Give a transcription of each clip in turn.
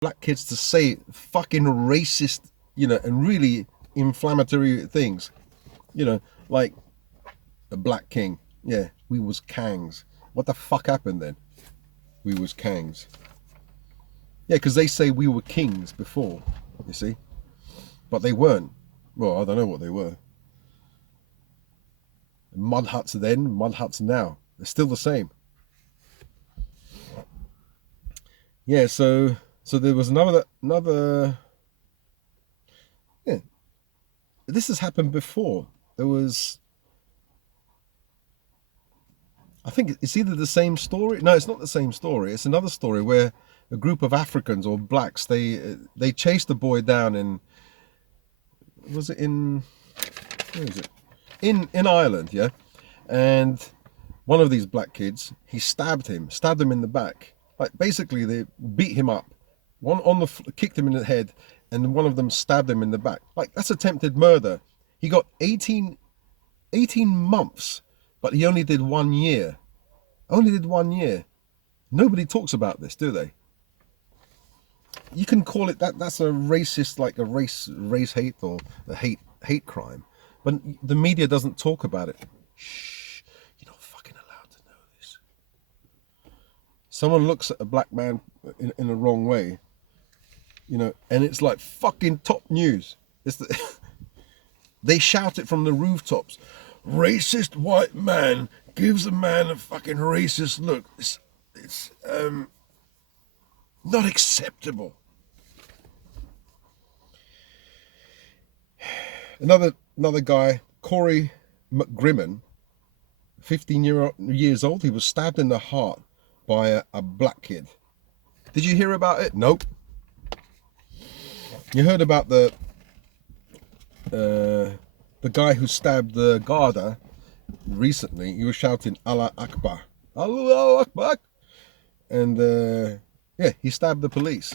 black kids to say fucking racist, and really inflammatory things, like a black king. Yeah, we was kangs. What the fuck happened then? We was kangs. Yeah, because they say we were kings before, you see, but they weren't. Well, I don't know what they were. Mud huts then, mud huts now. They're still the same. Yeah, so there was another. Yeah, this has happened before. There was, I think it's either the same story. No, it's not the same story. It's another story where a group of Africans or blacks they chased a boy down in, was it in, where is it, in Ireland, yeah, and one of these black kids, he stabbed him in the back. Like basically they beat him up, one on the kicked him in the head, and one of them stabbed him in the back. Like that's attempted murder. He got 18 months, but he only did 1 year. Only did 1 year. Nobody talks about this, do they? You can call it that. That's a racist, like a race hate or a hate crime, but the media doesn't talk about it. Shh, you're not fucking allowed to know this. Someone looks at a black man in the wrong way, and it's like fucking top news. They shout it from the rooftops. Racist white man gives a man a fucking racist look. It's not acceptable. Another guy, Corey McGrimmon, 15 years old. He was stabbed in the heart by a black kid. Did you hear about it? Nope. You heard about the guy who stabbed the Garda recently. He was shouting Allah Akbar, Allah Akbar, and yeah, he stabbed the police.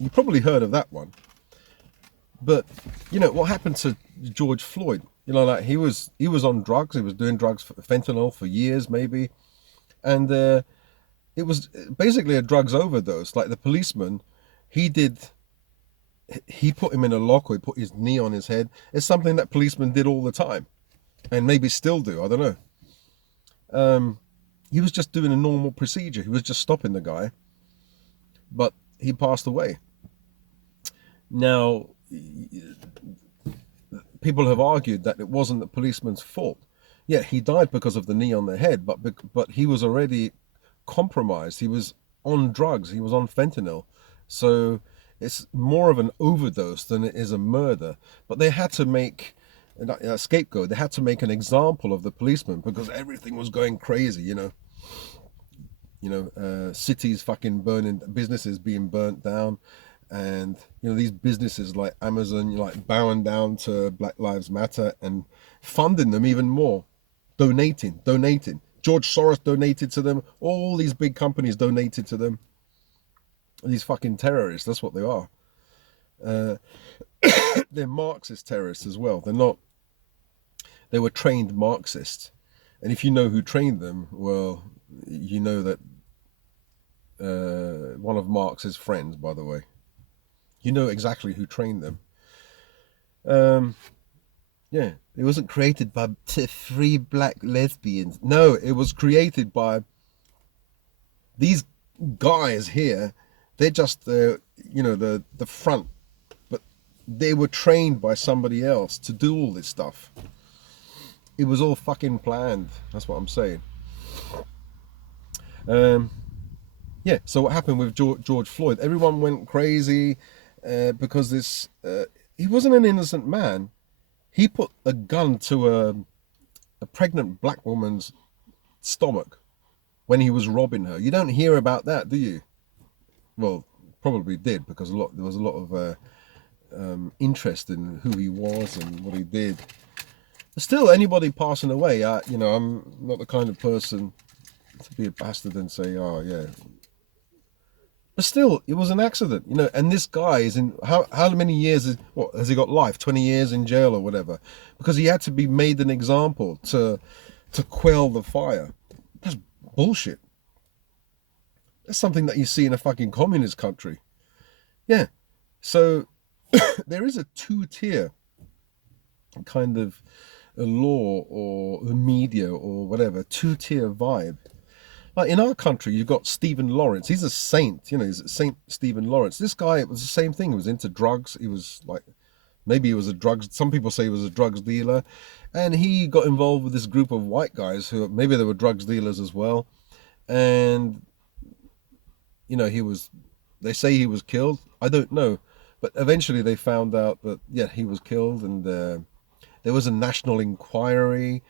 You probably heard of that one. But what happened to George Floyd? Like he was on drugs. He was doing drugs, for fentanyl, for years maybe, and it was basically a drugs overdose. Like the policeman, he put him in a lock, or he put his knee on his head. It's something that policemen did all the time, and maybe still do. I don't know. He was just doing a normal procedure. He was just stopping the guy, but he passed away. Now, people have argued that it wasn't the policeman's fault. Yeah, he died because of the knee on the head, but he was already compromised. He was on drugs. He was on fentanyl. So it's more of an overdose than it is a murder. But they had to make a scapegoat. They had to make an example of the policeman because everything was going crazy, cities fucking burning, businesses being burnt down. And these businesses like Amazon, like bowing down to Black Lives Matter and funding them even more, donating. George Soros donated to them. All these big companies donated to them. These fucking terrorists, that's what they are. They're Marxist terrorists as well. They were trained Marxists. And if you know who trained them, well, you know that one of Marx's friends, by the way. You know exactly who trained them. Yeah, it wasn't created by three black lesbians. No, it was created by these guys here. They're just the front, but they were trained by somebody else to do all this stuff. It was all fucking planned. That's what I'm saying. Yeah. So what happened with George Floyd? Everyone went crazy. Because he wasn't an innocent man. He put a gun to a pregnant black woman's stomach when he was robbing her. You don't hear about that, do you? Well, probably did, because there was a lot of interest in who he was and what he did. But still, anybody passing away, I'm not the kind of person to be a bastard and say, oh yeah. But still, it was an accident, and this guy is in, how many years, what, has he got life? 20 years in jail or whatever? Because he had to be made an example to quell the fire. That's bullshit. That's something that you see in a fucking communist country. Yeah. So there is a two-tier kind of a law or the media or whatever, two-tier vibe. Like in our country, you've got Stephen Lawrence. He's a saint, he's Saint Stephen Lawrence. This guy, it was the same thing. He was into drugs. He was like, maybe he was a drugs. Some people say he was a drugs dealer, and he got involved with this group of white guys who maybe they were drugs dealers as well. And he was. They say he was killed. I don't know, but eventually they found out that yeah, he was killed, and there was a national inquiry.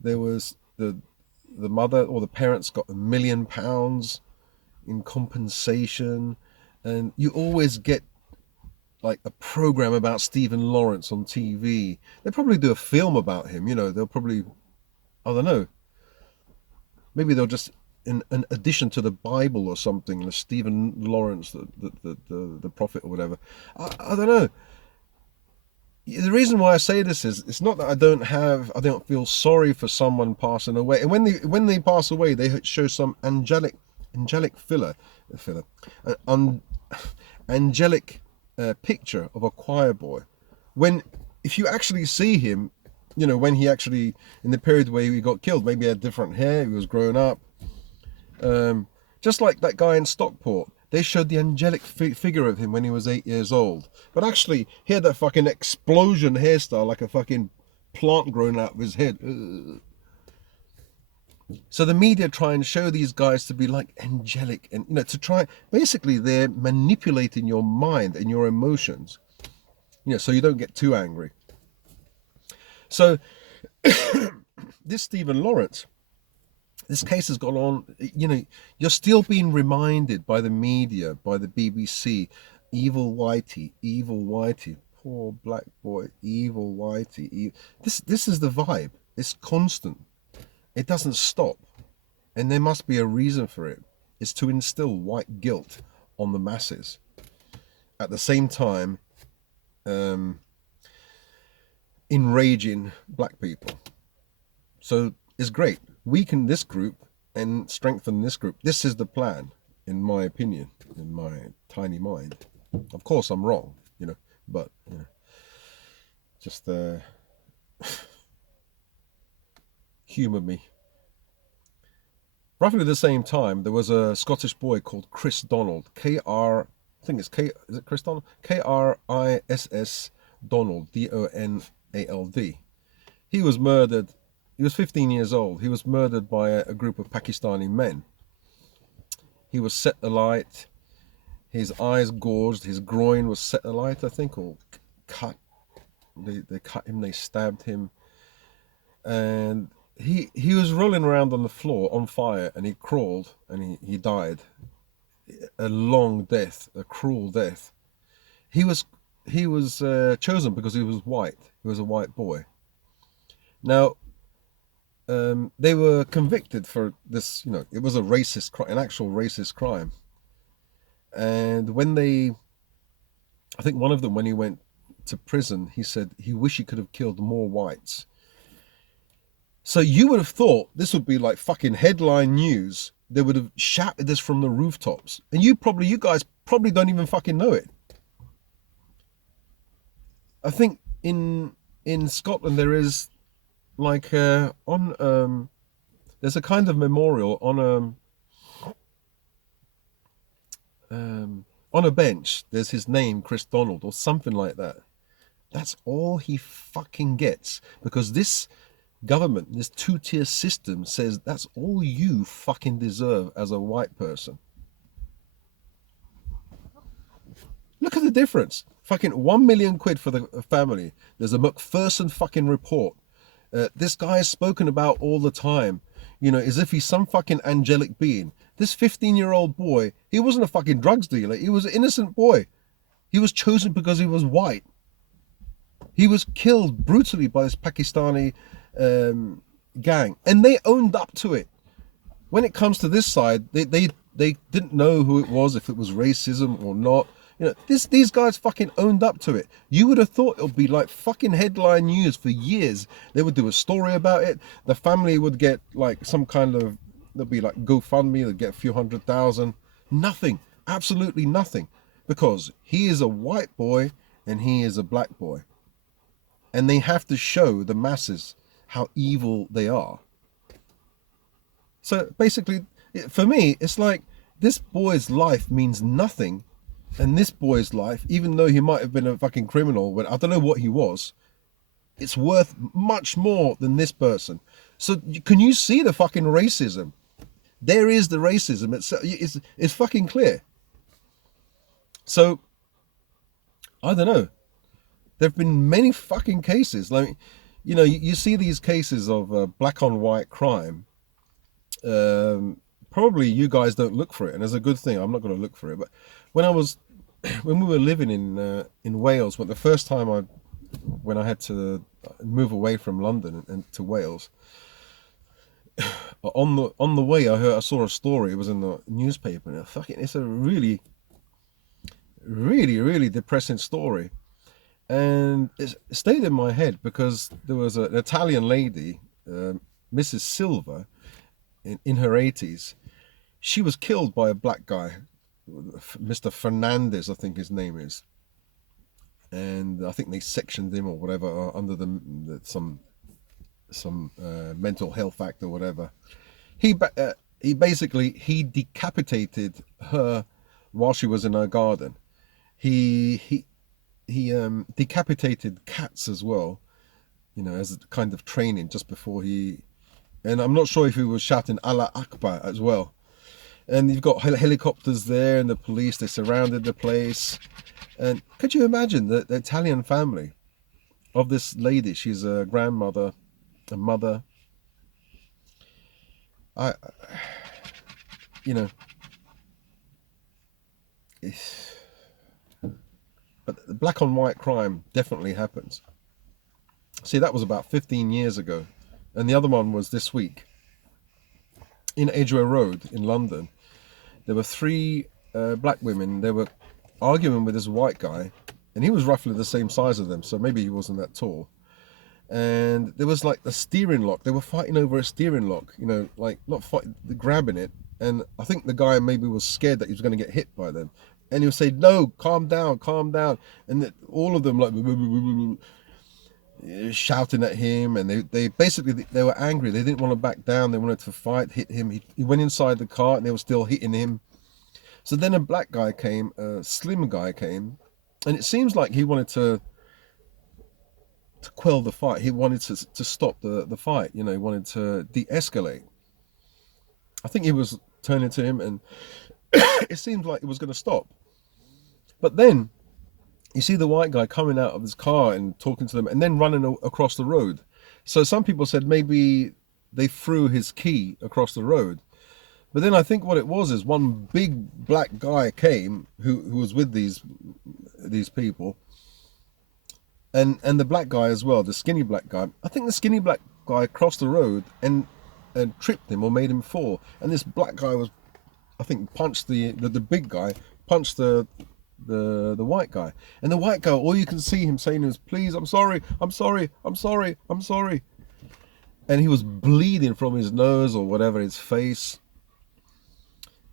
There was the mother or the parents got £1 million in compensation, and you always get like a program about Stephen Lawrence on TV. They probably do a film about him. They'll probably, I don't know, maybe they'll just in an addition to the Bible or something, the Stephen Lawrence, the prophet or whatever. I don't know. The reason why I say this is it's not that I don't feel sorry for someone passing away. And when they pass away, they show some angelic angelic picture of a choir boy. If you actually see him, when he actually in the period where he got killed, maybe he had different hair, he was growing up. Just like that guy in Stockport, they showed the angelic figure of him when he was 8 years old. But actually, he had that fucking explosion hairstyle, like a fucking plant growing out of his head. Ugh. So the media try and show these guys to be like angelic, and to try. Basically, they're manipulating your mind and your emotions, so you don't get too angry. So this Stephen Lawrence. This case has gone on, you're still being reminded by the media, by the BBC, evil Whitey, poor black boy, evil Whitey. This is the vibe. It's constant. It doesn't stop. And there must be a reason for it. It's to instill white guilt on the masses. At the same time, enraging black people. So it's great. Weaken this group and strengthen this group. This is the plan, in my opinion, in my tiny mind. Of course, I'm wrong, but just humor me. Roughly at the same time, there was a Scottish boy called Chris Donald. I think it's K. Is it Chris Donald? Kriss Donald. Donald. He was murdered. He was 15 years old. He was murdered by a group of Pakistani men. He was set alight. His eyes gorged. His groin was set alight, I think, or cut. They cut him. They stabbed him. And he was rolling around on the floor on fire, and he crawled, and he died. A long death, a cruel death. He was chosen because he was white. He was a white boy. Now, they were convicted for this, it was a racist crime, an actual racist crime. And I think one of them, when he went to prison, he said he wished he could have killed more whites. So you would have thought this would be like fucking headline news. They would have shouted this from the rooftops. And you guys probably don't even fucking know it. I think in Scotland there is like there's a kind of memorial on a bench. There's his name, Chris Donald, or something like that. That's all he fucking gets, because this government, this two-tier system, says that's all you fucking deserve as a white person. Look at the difference. Fucking £1 million for the family. There's a Macpherson fucking report. This guy is spoken about all the time, as if he's some fucking angelic being. This 15-year-old boy, he wasn't a fucking drugs dealer. He was an innocent boy. He was chosen because he was white. He was killed brutally by this Pakistani gang, and they owned up to it. When it comes to this side, they didn't know who it was, if it was racism or not. These guys fucking owned up to it. You would have thought it would be like fucking headline news for years. They would do a story about it. The family would get like some kind of, there'd be like GoFundMe, they'd get a few 100,000. Nothing. Absolutely nothing. because he is a white boy and he is a black boy, and they have to show the masses how evil they are. So basically, for me, it's like this boy's life means nothing, and this boy's life, even though he might have been a fucking criminal, but I don't know what he was, it's worth much more than this person. So can you see the fucking racism? There is the racism. It's fucking clear. So I don't know. There have been many fucking cases. Like, you see these cases of black on white crime. Probably you guys don't look for it, and it's a good thing. I'm not going to look for it. But when we were living in Wales, the first time when I had to move away from London and to Wales, on the way I saw a story. It was in the newspaper, and it's a really, really, really depressing story, and it stayed in my head because there was an Italian lady, Mrs. Silva, in her 80s. She was killed by a black guy, Mr. Fernandez, I think his name is, and I think they sectioned him or whatever under some mental health act or whatever. He decapitated her while she was in her garden. He decapitated cats as well, as a kind of training just before he. And I'm not sure if he was shouting Allah Akbar as well. And you've got helicopters there and the police, they surrounded the place. And could you imagine the Italian family of this lady? She's a grandmother, a mother. But the black on white crime definitely happens. See, that was about 15 years ago. And the other one was this week. In Edgware Road in London, there were three black women. They were arguing with this white guy, and he was roughly the same size as them, so maybe he wasn't that tall. And there was like the steering lock. They were fighting over a steering lock, like not fighting, grabbing it. And I think the guy maybe was scared that he was going to get hit by them. And he would say, "No, calm down, calm down." And all of them like shouting at him, and they basically they were angry. They didn't want to back down. They wanted to fight, hit him. He went inside the car, and they were still hitting him. So then a black guy came, a slim guy came, and it seems like he wanted to quell the fight. He wanted to stop the fight. He wanted to de-escalate. I think he was turning to him, and it seemed like it was going to stop. But then you see the white guy coming out of his car and talking to them, and then running across the road. So some people said maybe they threw his key across the road. But then I think what it was is one big black guy came who was with these people, and the black guy as well, the skinny black guy. I think the skinny black guy crossed the road and tripped him or made him fall. And this black guy was, I think, punched the big guy, punched the white guy. And the white guy, all you can see him saying is, "Please, I'm sorry, I'm sorry, I'm sorry, I'm sorry." And he was bleeding from his nose or whatever, his face.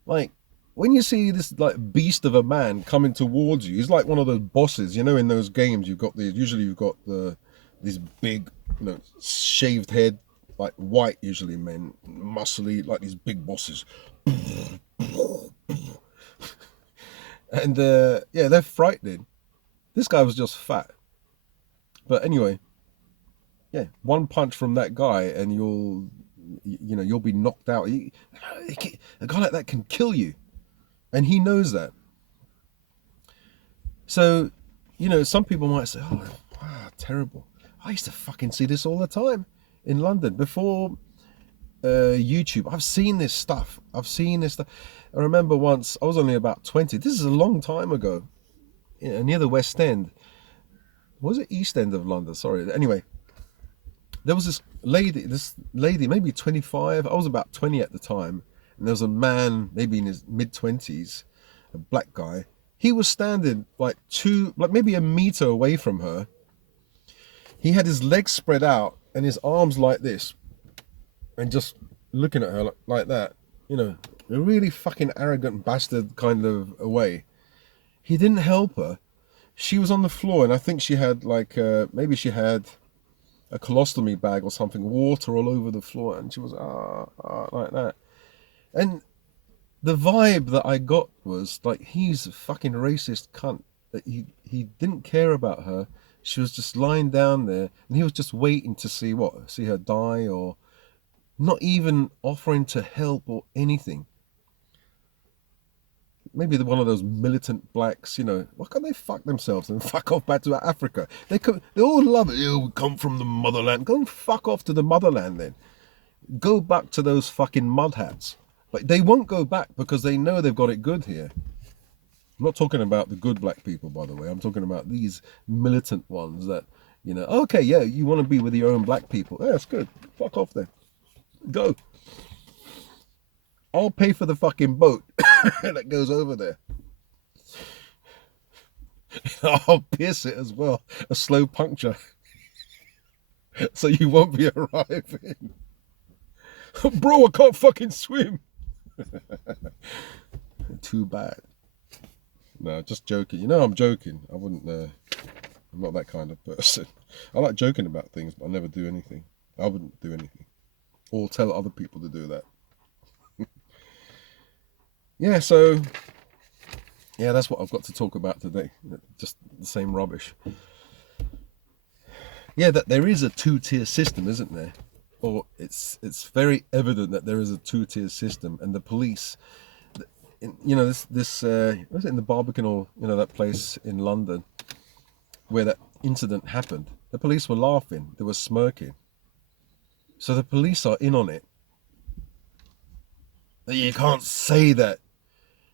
Like, when you see this like beast of a man coming towards you, he's like one of those bosses, in those games you've got these big, shaved head, like white usually men, muscly, like these big bosses. And they're frightening. This guy was just fat. But anyway, one punch from that guy and you'll be knocked out. A guy like that can kill you, and he knows that. So, some people might say, "Oh, wow, terrible." I used to fucking see this all the time in London before YouTube. I've seen this stuff. I remember once, I was only about 20. This is a long time ago, near the West End. Was it East End of London? Sorry. Anyway, there was this lady, maybe 25. I was about 20 at the time. And there was a man, maybe in his mid-20s, a black guy. He was standing like maybe a meter away from her. He had his legs spread out and his arms like this, and just looking at her like that, a really fucking arrogant bastard kind of way. He didn't help her. She was on the floor, and I think she had like maybe she had a colostomy bag or something, water all over the floor, and she was like that. And the vibe that I got was like, he's a fucking racist cunt. That he didn't care about her. She was just lying down there, and he was just waiting to see her die, or not even offering to help or anything. Maybe they're one of those militant blacks, why can't they fuck themselves and fuck off back to Africa? They all love it. We come from the motherland. Go and fuck off to the motherland then. Go back to those fucking mud hats. But they won't go back because they know they've got it good here. I'm not talking about the good black people, by the way. I'm talking about these militant ones that, okay, yeah, you want to be with your own black people. Yeah, that's good. Fuck off then. Go. I'll pay for the fucking boat that goes over there. I'll pierce it as well. A slow puncture. So you won't be arriving. Bro, I can't fucking swim. Too bad. No, just joking. I'm joking. I wouldn't, I'm not that kind of person. I like joking about things, but I never do anything. I wouldn't do anything. Or tell other people to do that. Yeah, so, yeah, that's what I've got to talk about today. Just the same rubbish. Yeah, that there is a two-tier system, isn't there? Or it's very evident that there is a two-tier system, and the police, this was it in the Barbican, or that place in London where that incident happened. The police were laughing, they were smirking. So the police are in on it. You can't say that.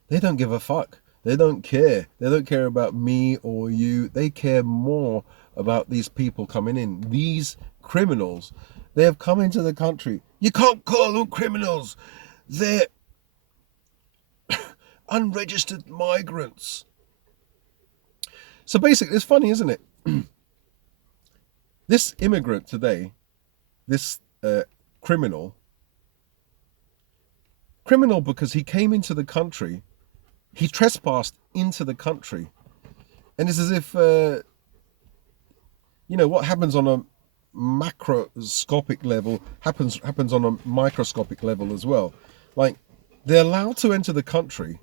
They don't give a fuck. They don't care. They don't care about me or you. They care more about these people coming in. These criminals, they have come into the country. You can't call them criminals. They're unregistered migrants. So basically, it's funny, isn't it? This immigrant today, this criminal because he came into the country, he trespassed into the country, and it's as if what happens on a macroscopic level happens on a microscopic level as well. Like, they're allowed to enter the country,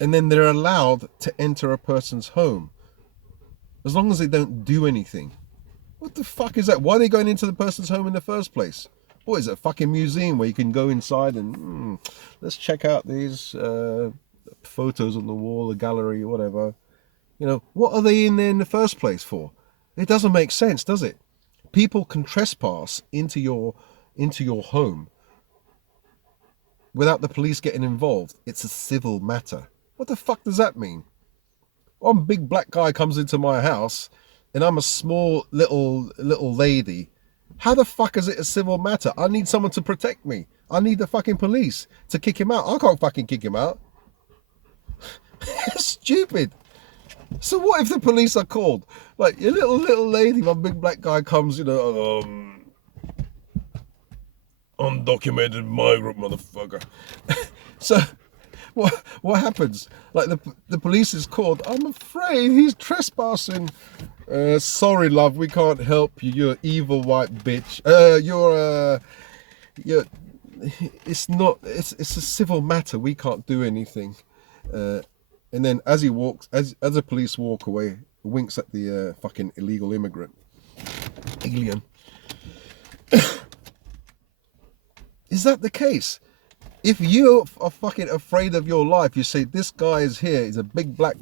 and then they're allowed to enter a person's home as long as they don't do anything. What the fuck is that? Why are they going into the person's home in the first place? What is it, a fucking museum where you can go inside and let's check out these photos on the wall, a gallery, whatever. What are they in there in the first place for? It doesn't make sense, does it? People can trespass into your home without the police getting involved. It's a civil matter. What the fuck does that mean? One big black guy comes into my house and I'm a small little lady. How the fuck is it a civil matter? I need someone to protect me. I need the fucking police to kick him out. I can't fucking kick him out. It's stupid. So what if the police are called? Like, your little lady, my big black guy comes, undocumented migrant motherfucker. So what happens? Like, the police is called. I'm afraid he's trespassing. Sorry, love, we can't help you. You're evil white bitch. It's a civil matter. We can't do anything. And then as he walks, as the police walk away, winks at the fucking illegal immigrant. Alien. Is that the case? If you are fucking afraid of your life, you say, this guy is here, he's a big black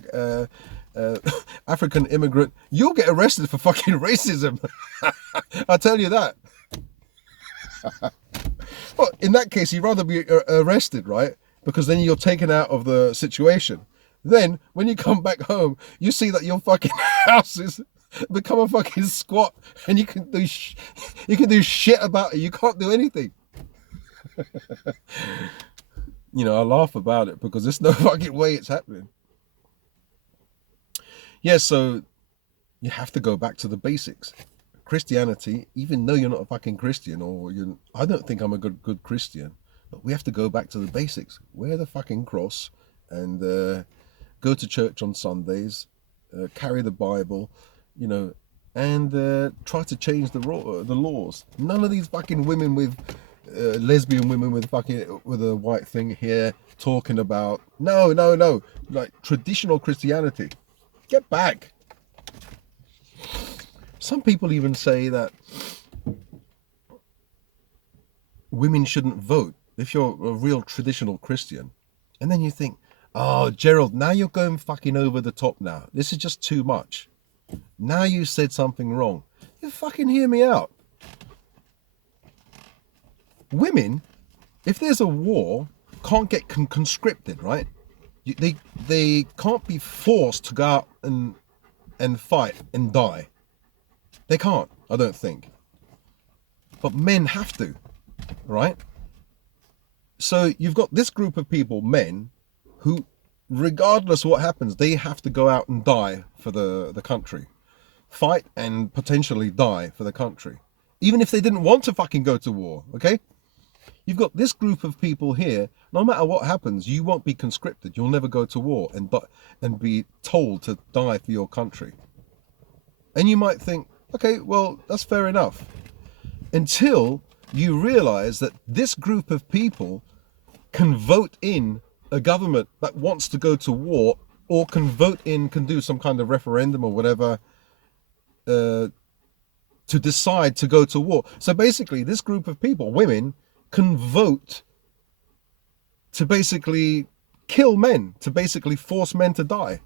African immigrant, you'll get arrested for fucking racism. I'll tell you that. Well, in that case, you'd rather be arrested, right? Because then you're taken out of the situation. Then, when you come back home, you see that your fucking house has become a fucking squat, and you can do shit about it. You can't do anything. I laugh about it because there's no fucking way it's happening. Yeah, so you have to go back to the basics. Christianity, even though you're not a fucking Christian, I don't think I'm a good Christian, but we have to go back to the basics. Wear the fucking cross and go to church on Sundays, carry the Bible, you know, and try to change the laws. None of these fucking women with lesbian women with fucking with a white thing here talking about no, like traditional Christianity. Get back. Some people even say that women shouldn't vote if you're a real traditional Christian. And then you think, oh, Gerald, now you're going fucking over the top now. This is just too much. Now you said something wrong. You fucking hear me out. Women, if there's a war, can't get conscripted, right? They can't be forced to go out and fight and die. They can't, I don't think. But men have to, right? So you've got this group of people, men, who, regardless of what happens, they have to go out and die for the country. Fight and potentially die for the country. Even if they didn't want to fucking go to war, okay? You've got this group of people here, no matter what happens, you won't be conscripted. You'll never go to war and be told to die for your country. And you might think, okay, well, that's fair enough. Until you realize that this group of people can vote in a government that wants to go to war, or can do some kind of referendum or whatever to decide to go to war. So basically, this group of people, women, can vote to basically kill men, to basically force men to die.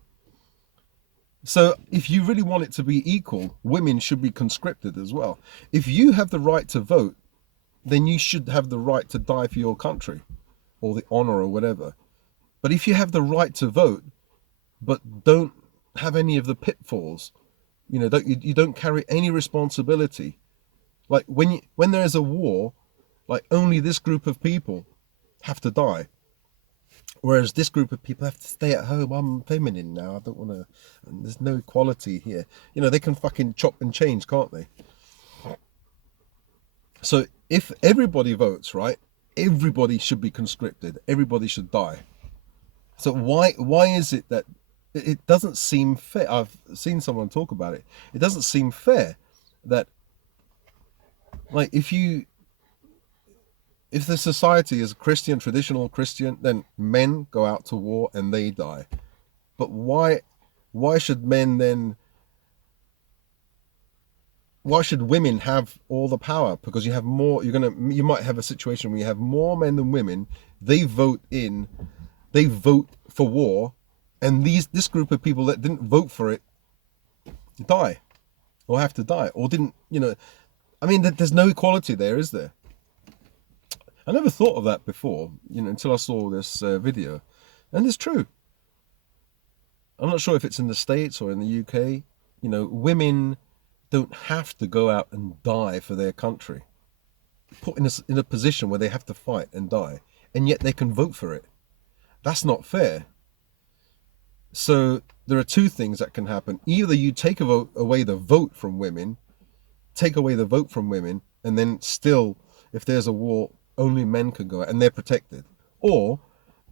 So if you really want it to be equal, women should be conscripted as well. If you have the right to vote, then you should have the right to die for your country, or the honor or whatever. But if you have the right to vote, but don't have any of the pitfalls, you don't carry any responsibility. Like when there is a war, like only this group of people have to die. Whereas this group of people have to stay at home. I'm feminine now. I don't want to. There's no equality here. They can fucking chop and change, can't they? So if everybody votes, right, everybody should be conscripted. Everybody should die. So why is it that it doesn't seem fair? I've seen someone talk about it. It doesn't seem fair that, like, if the society is Christian, traditional Christian, then men go out to war and they die. But why should men then? Why should women have all the power? Because you have more. You might have a situation where you have more men than women. They vote for war, and this group of people that didn't vote for it die, or have to die, or didn't. I mean, there's no equality there, is there? I never thought of that before, until I saw this video, and it's true. I'm not sure if it's in the States or in the UK. Women don't have to go out and die for their country, put in a position where they have to fight and die, and yet they can vote for it. That's not fair. So there are two things that can happen. Either you take away the vote from women, and then still, if there's a war, only men can go out and they're protected. Or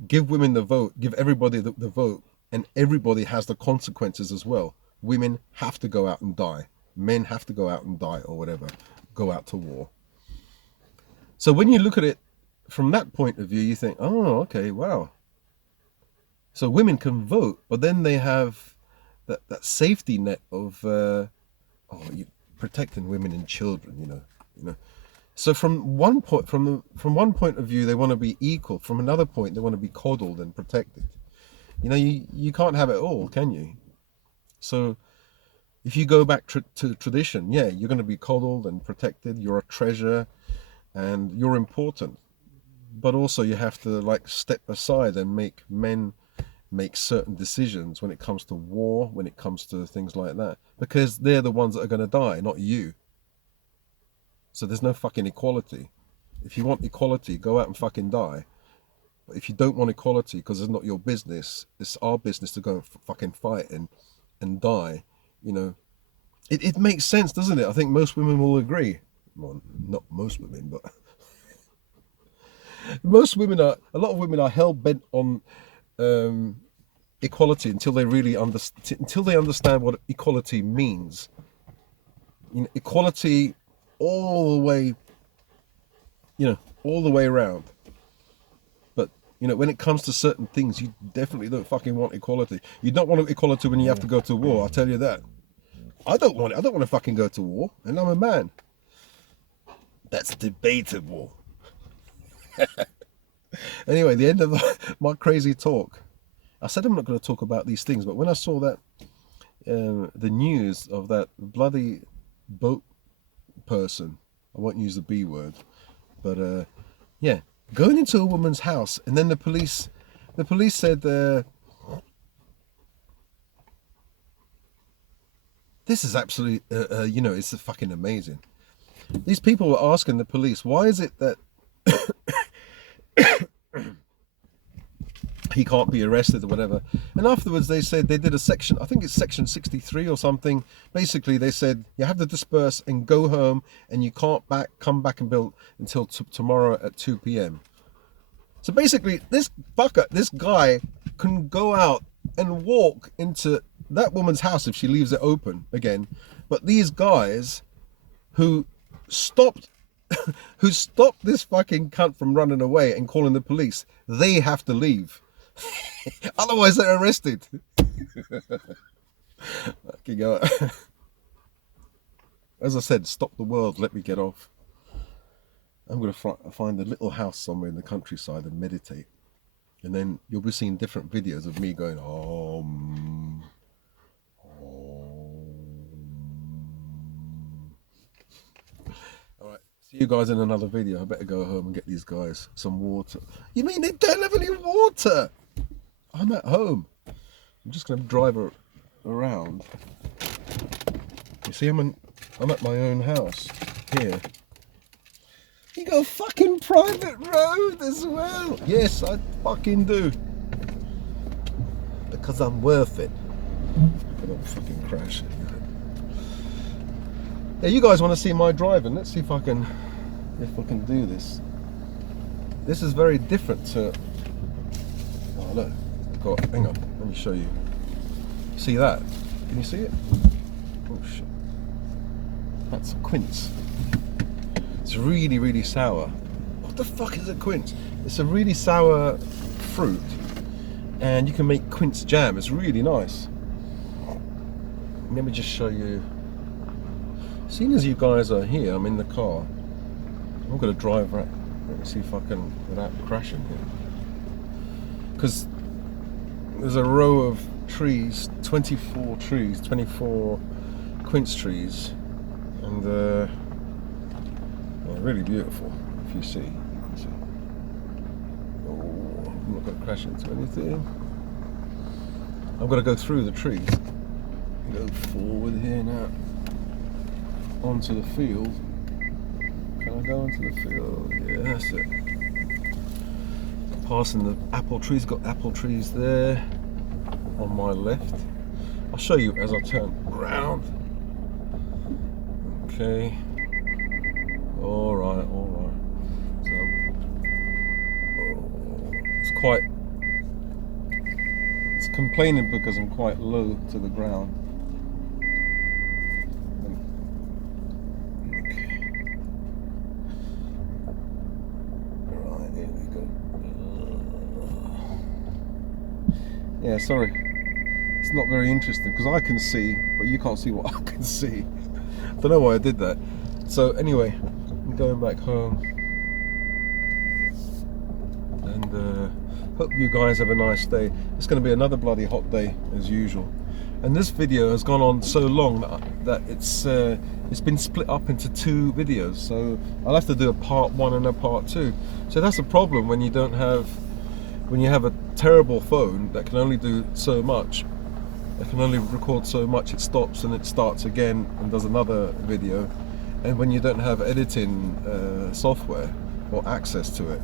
give women the vote, give everybody the vote, and everybody has the consequences as well. Women have to go out and die. Men have to go out and die, or whatever, go out to war. So when you look at it from that point of view, you think, oh, okay, wow. So women can vote, but then they have that safety net of protecting women and children, So from one point of view, they want to be equal. From another point, they want to be coddled and protected. You can't have it all, can you? So if you go back to tradition, yeah, you're going to be coddled and protected. You're a treasure, and you're important. But also, you have to step aside and make men make certain decisions when it comes to war, when it comes to things like that, because they're the ones that are going to die, not you. So there's no fucking equality. If you want equality, go out and fucking die. But if you don't want equality, because it's not your business, it's our business to go and fucking fight and die. It makes sense, doesn't it? I think most women will agree. Well, not most women, but a lot of women are hell bent on equality until they really understand what equality means. You know, equality all the way, all the way around. But when it comes to certain things, you definitely don't fucking want equality. You don't want equality when you have to go to war. I'll tell you that. I don't want it. I don't want to fucking go to war, and I'm a man. That's debatable. Anyway, the end of my crazy talk. I said I'm not going to talk about these things, but when I saw that the news of that bloody boat person, I won't use the B word, but yeah, going into a woman's house, and then the police said this is absolutely it's fucking amazing. These people were asking the police, why is it that he can't be arrested or whatever? And afterwards they said they did a section, I think it's section 63 or something. Basically they said you have to disperse and go home, and you can't come back and build until tomorrow at 2 p.m. So basically this guy can go out and walk into that woman's house if she leaves it open again. But these guys who stopped this fucking cunt from running away and calling the police, they have to leave. Otherwise they're arrested. As I said, stop the world, let me get off. I'm going to find a little house somewhere in the countryside and meditate. And then you'll be seeing different videos of me going, Alright, see you guys in another video. I better go home and get these guys some water. You mean they don't have any water? I'm at home. I'm just going to drive around. You see, I'm at my own house here. You got a fucking private road as well. Yes, I fucking do. Because I'm worth it. I don't fucking crash. Yeah, you guys want to see my driving? Let's see if I can do this. This is very different to. Oh look, hang on, let me show you. See that? Can you see it? Oh shit. That's a quince. It's really, really sour. What the fuck is a quince? It's a really sour fruit, and you can make quince jam. It's really nice. Let me just show you. Seeing as you guys are here, I'm in the car. I'm going to drive right. Let me see if I can, without crashing here. Because there's a row of trees, 24 quince trees, and they're really beautiful. If you see, oh, I'm not going to crash into anything. I'm going to go through the trees. Go forward here now. Onto the field. Can I go into the field? Yeah, that's it. Passing the apple trees. Got apple trees there on my left. I'll show you as I turn around. Okay. All right. So, it's complaining because I'm quite low to the ground. Yeah, sorry, it's not very interesting because I can see, but you can't see what I can see. I don't know why I did that. So anyway, I'm going back home, and hope you guys have a nice day. It's going to be another bloody hot day as usual, and this video has gone on so long that it's been split up into 2 videos, so I'll have to do a part 1 and a part 2. So that's a problem when you have a terrible phone that can only do so much. It can only record so much. It stops and it starts again and does another video. And when you don't have editing software or access to it.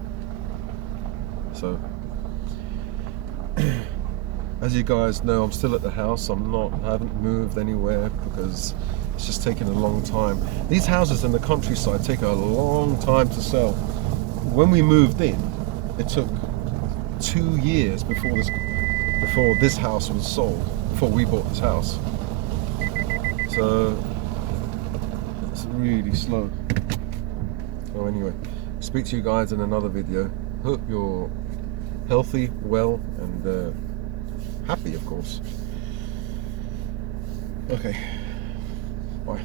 So, as you guys know, I'm still at the house. I haven't moved anywhere because it's just taken a long time. These houses in the countryside take a long time to sell. When we moved in, it took 2 years before this before this house was sold, before we bought this house. So it's really slow. So anyway, speak to you guys in another video. Hope you're healthy, well, and happy, of course. Okay, bye.